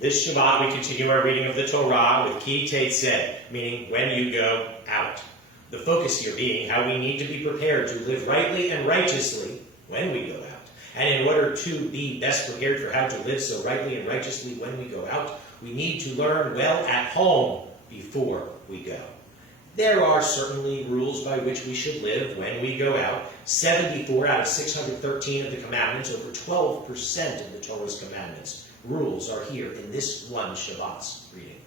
This Shabbat we continue our reading of the Torah with Ki Tetzei, meaning when you go out. The focus here being how we need to be prepared to live rightly and righteously when we go out. And in order to be best prepared for how to live so rightly and righteously when we go out, we need to learn well at home before we go. There are certainly rules by which we should live when we go out. 74 out of 613 of the commandments, over 12% of the Torah's commandments, rules are here in this one Shabbat's reading.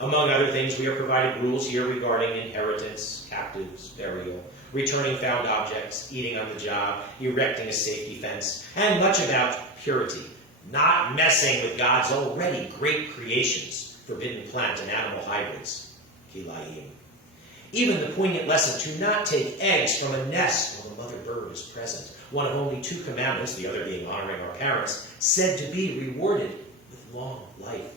Among other things, we are provided rules here regarding inheritance, captives, burial, returning found objects, eating on the job, erecting a safety fence, and much about purity, not messing with God's already great creations, forbidden plant and animal hybrids, kilayim. Even the poignant lesson to not take eggs from a nest while the mother bird is present, one of only two commandments, the other being honoring our parents, said to be rewarded with long life.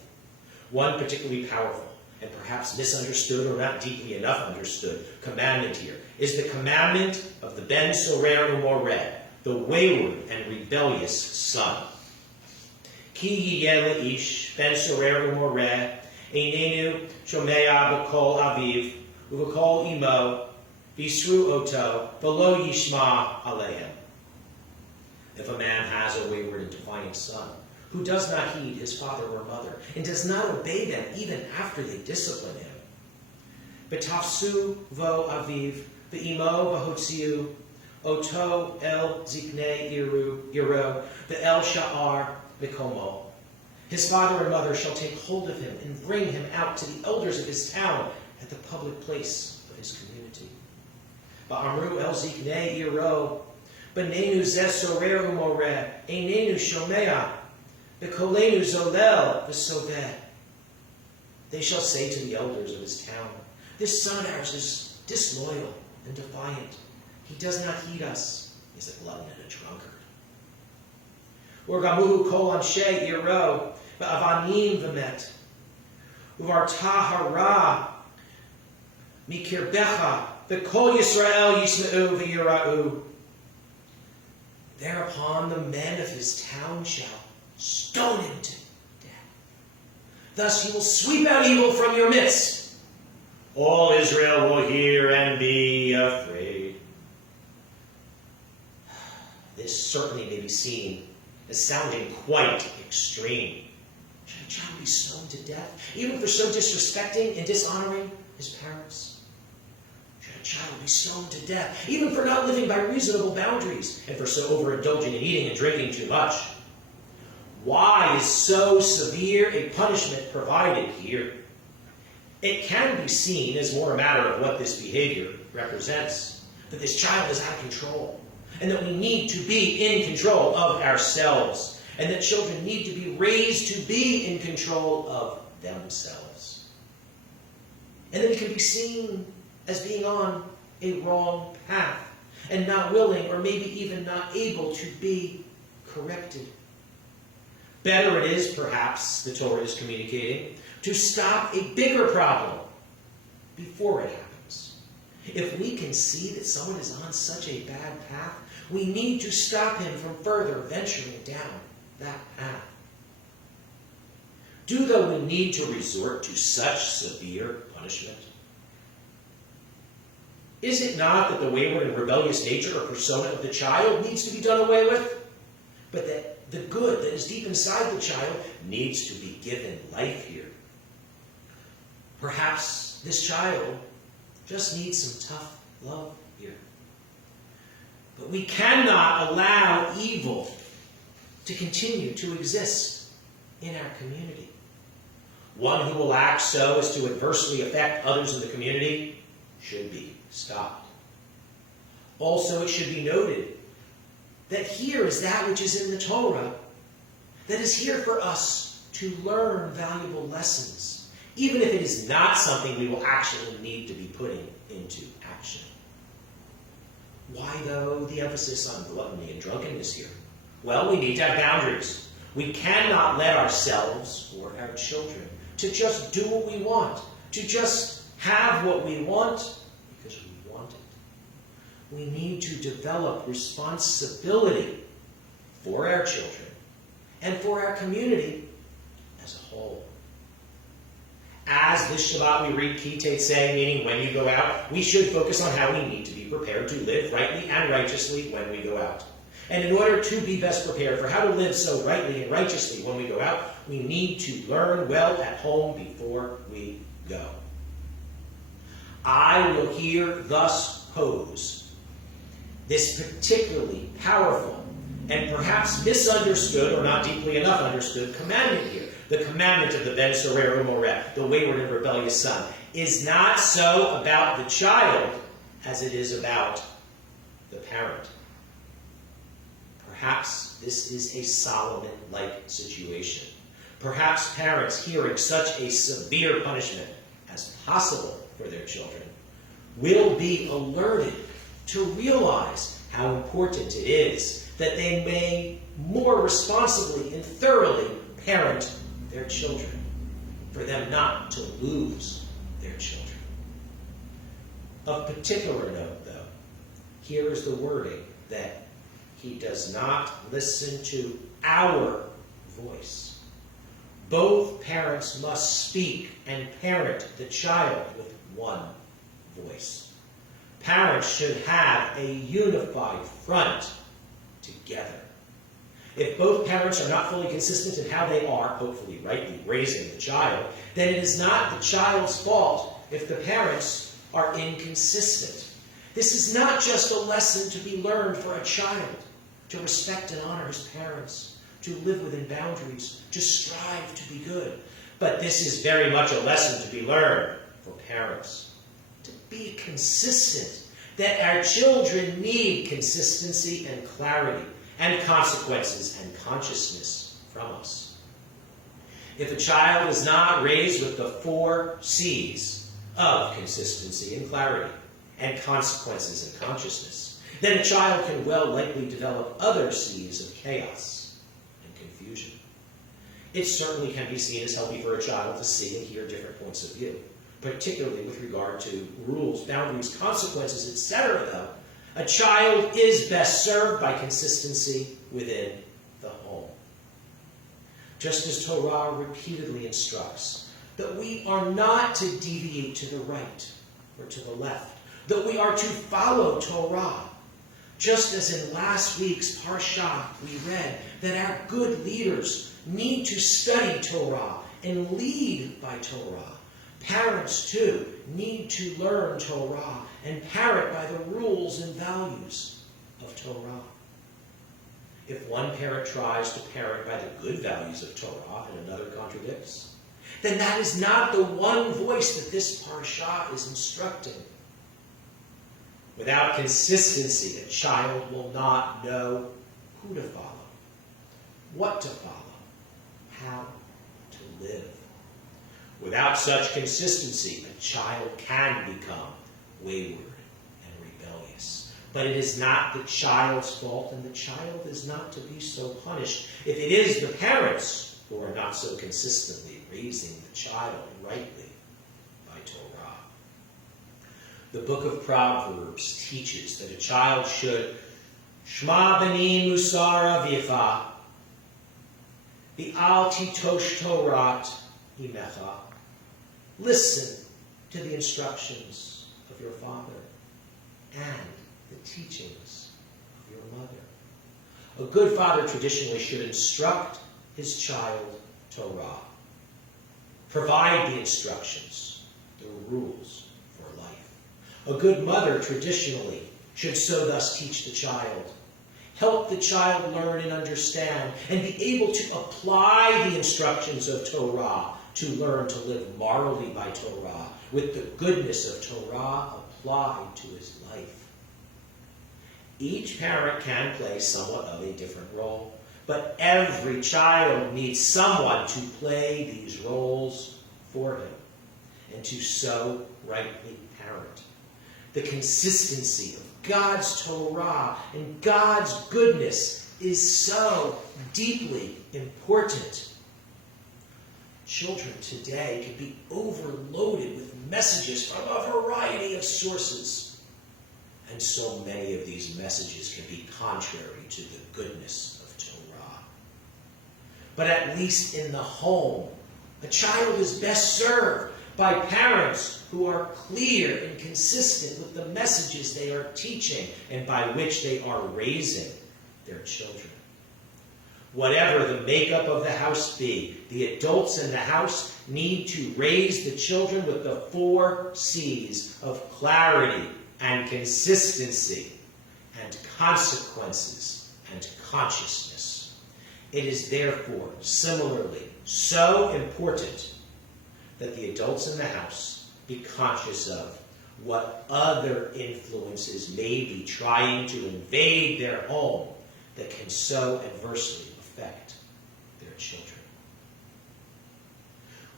One particularly powerful and perhaps misunderstood or not deeply enough understood commandment here is the commandment of the Ben Sorer Umored, the wayward and rebellious son. Ki yiyeh le'ish Ben Sorer Umored, einenu shomea b'kol aviv, uv'kol imo, v'yisru oto, v'lo yishma alehem. If a man has a wayward and defiant son, who does not heed his father or mother, and does not obey them even after they discipline him. Betafsu vo aviv, ve'imo v'hotziu, oto el ziknei iro, ve'el sha'ar v'komo. His father and mother shall take hold of him and bring him out to the elders of his town at the public place of his community. Ba'amru el ziknei iro, B'nenu zeh sorer umoreh, einenu shomea, B'kolenu zolel v'soveh. They shall say to the elders of his town, this son of ours is disloyal and defiant. He does not heed us. He is a glutton and a drunkard. Urgamuhu kol anshe iro, v'avanim v'met, uvartahara mikirbecha, v'kol Yisrael yisma'u v'yira'u. Thereupon the men of his town shall stone him to death. Thus you will sweep out evil from your midst. All Israel will hear and be afraid. This certainly may be seen as sounding quite extreme. Should a child be stoned to death, even for so disrespecting and dishonoring his parents? Should a child be stoned to death, even for not living by reasonable boundaries, and for so overindulging in eating and drinking too much? Why is so severe a punishment provided here? It can be seen as more a matter of what this behavior represents, that this child is out of control, and that we need to be in control of ourselves, and that children need to be raised to be in control of themselves. And that it can be seen as being on a wrong path, and not willing, or maybe even not able to be corrected. Better it is, perhaps, the Torah is communicating, to stop a bigger problem before it happens. If we can see that someone is on such a bad path, we need to stop him from further venturing down that path. Do though we need to resort to such severe punishment? Is it not that the wayward and rebellious nature or persona of the child needs to be done away with, but that the good that is deep inside the child needs to be given life here? Perhaps this child just needs some tough love here. But we cannot allow evil to continue to exist in our community. One who will act so as to adversely affect others in the community should be stopped. Also, it should be noted that here is that which is in the Torah that is here for us to learn valuable lessons, even if it is not something we will actually need to be putting into action. Why, though, the emphasis on gluttony and drunkenness here? Well, we need to have boundaries. We cannot let ourselves or our children to just do what we want, to just have what we want because we want it. We need to develop responsibility for our children and for our community as a whole. As this Shabbat we read Ki Tetzei, meaning when you go out, we should focus on how we need to be prepared to live rightly and righteously when we go out. And in order to be best prepared for how to live so rightly and righteously when we go out, we need to learn well at home before we go. I will here thus pose this particularly powerful and perhaps misunderstood or not deeply enough understood commandment here. The commandment of the Ben Sorer Umoreh, the wayward and rebellious son, is not so about the child as it is about the parent. Perhaps this is a Solomon-like situation. Perhaps parents hearing such a severe punishment as possible for their children will be alerted to realize how important it is that they may more responsibly and thoroughly parent their children, for them not to lose their children. Of particular note, though, here is the wording that he does not listen to our voice. Both parents must speak and parent the child with one voice. Parents should have a unified front together. If both parents are not fully consistent in how they are, hopefully rightly, raising the child, then it is not the child's fault if the parents are inconsistent. This is not just a lesson to be learned for a child, to respect and honor his parents, to live within boundaries, to strive to be good. But this is very much a lesson to be learned for parents, to be consistent, that our children need consistency and clarity, and consequences and consciousness from us. If a child is not raised with the 4 C's of consistency and clarity, and consequences and consciousness, then a child can well likely develop other C's of chaos and confusion. It certainly can be seen as healthy for a child to see and hear different points of view, particularly with regard to rules, boundaries, consequences, etc., though. A child is best served by consistency within the home. Just as Torah repeatedly instructs that we are not to deviate to the right or to the left, that we are to follow Torah. Just as in last week's Parsha we read that our good leaders need to study Torah and lead by Torah. Parents, too, need to learn Torah and parent by the rules and values of Torah. If one parent tries to parent by the good values of Torah and another contradicts, then that is not the one voice that this Parsha is instructing. Without consistency, a child will not know who to follow, what to follow, how to live. Without such consistency, a child can become wayward and rebellious. But it is not the child's fault, and the child is not to be so punished if it is the parents who are not so consistently raising the child rightly by Torah. The book of Proverbs teaches that a child should Shma b'ni musar avicha v'al titosh Torat imecha. Listen to the instructions of your father and the teachings of your mother. A good father traditionally should instruct his child Torah. Provide the instructions, the rules for life. A good mother traditionally should so thus teach the child. Help the child learn and understand and be able to apply the instructions of Torah to learn to live morally by Torah, with the goodness of Torah applied to his life. Each parent can play somewhat of a different role, but every child needs someone to play these roles for him and to so rightly parent. The consistency of God's Torah and God's goodness is so deeply important. Children today can be overloaded with messages from a variety of sources. And so many of these messages can be contrary to the goodness of Torah. but at least in the home. A child is best served by parents who are clear and consistent with the messages they are teaching and by which they are raising their children. Whatever the makeup of the house be, the adults in the house need to raise the children with the 4 C's of clarity and consistency and consequences and consciousness. It is therefore similarly so important that the adults in the house be conscious of what other influences may be trying to invade their home that can so adversely affect their children.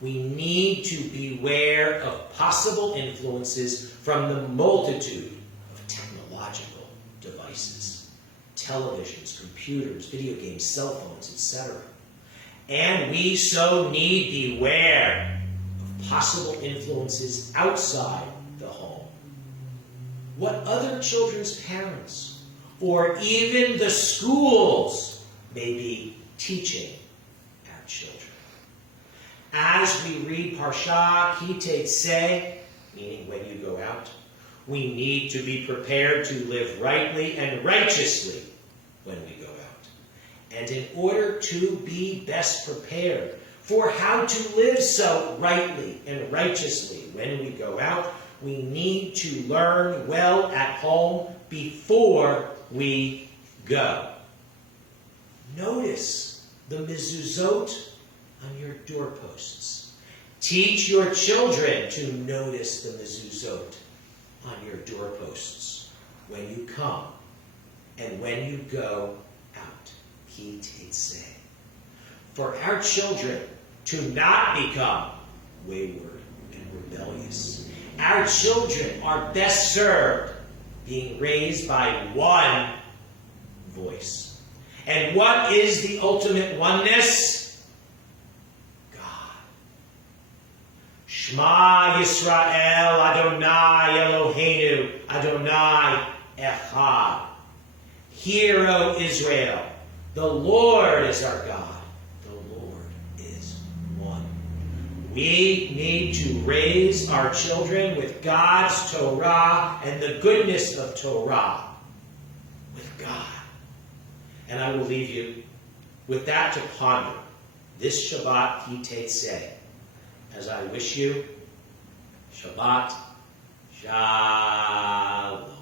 We need to beware of possible influences from the multitude of technological devices, televisions, computers, video games, cell phones, etc. And we so need beware of possible influences outside the home. What other children's parents or even the schools may be teaching our children. As we read Parsha Ki Tetzei, meaning when you go out, we need to be prepared to live rightly and righteously when we go out. And in order to be best prepared for how to live so rightly and righteously when we go out, we need to learn well at home before we go. Notice the mezuzot on your doorposts. Teach your children to notice the mezuzot on your doorposts when you come and when you go out. Ki Tetzei. For our children to not become wayward and rebellious. Our children are best served being raised by one voice. And what is the ultimate oneness? God. Shema Yisrael Adonai Eloheinu Adonai Echad. Hear, O Israel, the Lord is our God. The Lord is one. We need to raise our children with God's Torah and the goodness of Torah. With God. And I will leave you with that to ponder this Shabbat Ki Tetzei, as I wish you Shabbat Shalom.